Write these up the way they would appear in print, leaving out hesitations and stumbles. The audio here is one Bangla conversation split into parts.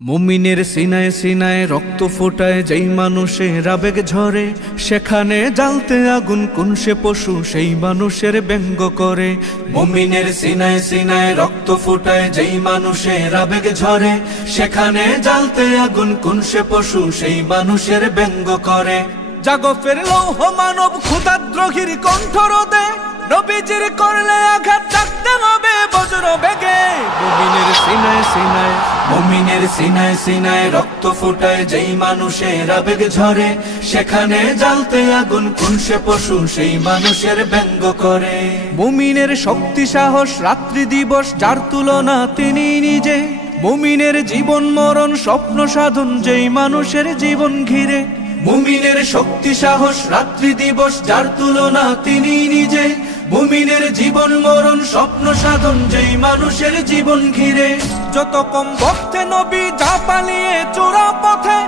মুমিনের সিনায় সিনায় রক্ত ফোটায় যেই মানুষের আবেগ ঝরে, সেখানে জ্বালতে আগুন কোন সে পশু সেই মানুষের ব্যঙ্গ করে। মুমিনের সিনায় সিনায় রক্ত ফোটায় যেই মানুষের আবেগ ঝরে, সেখানে জ্বালতে আগুন কোন সে পশু সেই মানুষের ব্যঙ্গ করে। জাগো ফের লৌহ মানব ক্ষুধাদ্রোহীর কণ্ঠরোধে, নবীজির করলে আঘাত জাগতে হবে বজ্র বেগে। মুমিনের সিনায় সিনায় মুমিনের সিনায় সিনায় রক্ত ফোটায় যেই মানুষের আবেগ ঝরে, সেখানে জ্বালতে আগুন কোন সে পশু সেই মানুষের ব্যঙ্গ করে। মুমিনের শক্তি সাহস রাত্রি দিবস যার তুলনা তিনি নিজে, মুমিনের জীবন মরণ স্বপ্ন সাধন যেই মানুষের জীবন ঘিরে। মুমিনের শক্তি সাহস রাত্রি দিবস যার তুলনা তিনি নিজে, মুমিনের জীবন মরণ স্বপ্ন সাধন যেই মানুষের জীবন ঘিরে। যত কম ভক্তে নবী যা পালিয়ে চোরা পথে,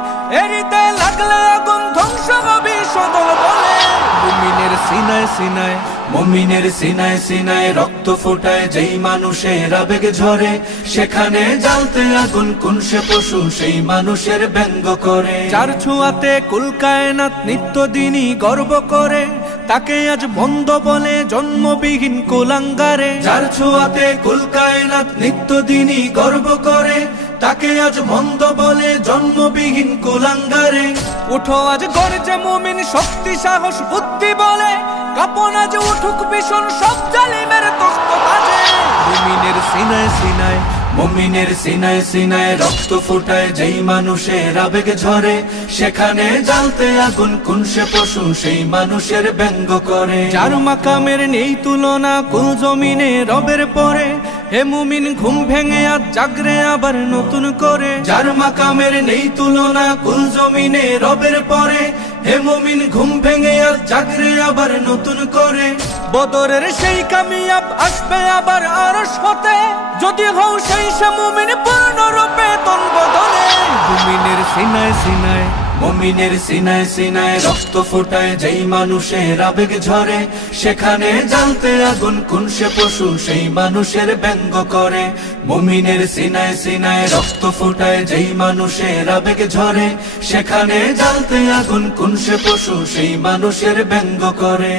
এরিতে লাগলে আগুন ধ্বংস হবে সদল বলে। মুমিনের সিনায় সিনায় মুমিনের সিনায় সিনায় রক্ত ফোটায় যেই মানুষের আবেগ ঝরে, সেখানে জ্বালতে আগুন কোন সে পশু সেই মানুষের ব্যঙ্গ করে। যার ছোঁয়াতে কুল কায়নাত নিত্যদিনই গর্ব করে, তাকে আজ বন্ধ বলে জন্মবিহীন কুলাঙ্গারে। যার ছোঁয়াতে কুল কায়নাত নিত্যদিনই গর্ব করে, তাকে আজ মন্দ বলে জন্মবিহীন কুলাঙ্গারে। উঠো আজ গর্জে মুমিন শক্তি সাহস বুদ্ধি বলে, কাঁপন আজ উঠুক ভীষণ সব জালিমের তখ্ত তাজে। মুমিনের সিনায় সিনায় মুমিনের সিনায় সিনায় রক্ত ফোটায় যেই মানুষের আবেগ ঝরে, সেখানে জ্বালতে আগুন কোন সে পশু সেই মানুষের ব্যঙ্গ করে। যার মাকামের নেই তুলনা কুল জমিনে রবের পরে, হে মুমিন ঘুম ভেঙে আজ জাগরে আবার নতুন করে। যার মাকামের নেই তুলনা কুল জমিনে রবের পরে, হে মুমিন ঘুম ভেঙে আজ জাগরে আবার নতুন করে। বদরের সেই কামিয়াব আসবে আবার আরশ হতে, যদি হও সেই সে মুমিন পূর্ণরূপে তন বদলে। মুমিনের সিনায় সিনায় মুমিনের সিনায় সিনায় রক্ত ফোটায় যেই মানুষের আবেগ ঝরে, সেখানে জ্বালতে আগুন কোন সে পশু সেই মানুষের ব্যঙ্গ করে। মুমিনের সিনায় সিনায় রক্ত ফোটায় যেই মানুষের আবেগ ঝরে, সেখানে জ্বালতে আগুন কোন সে পশু সেই মানুষের ব্যঙ্গ করে।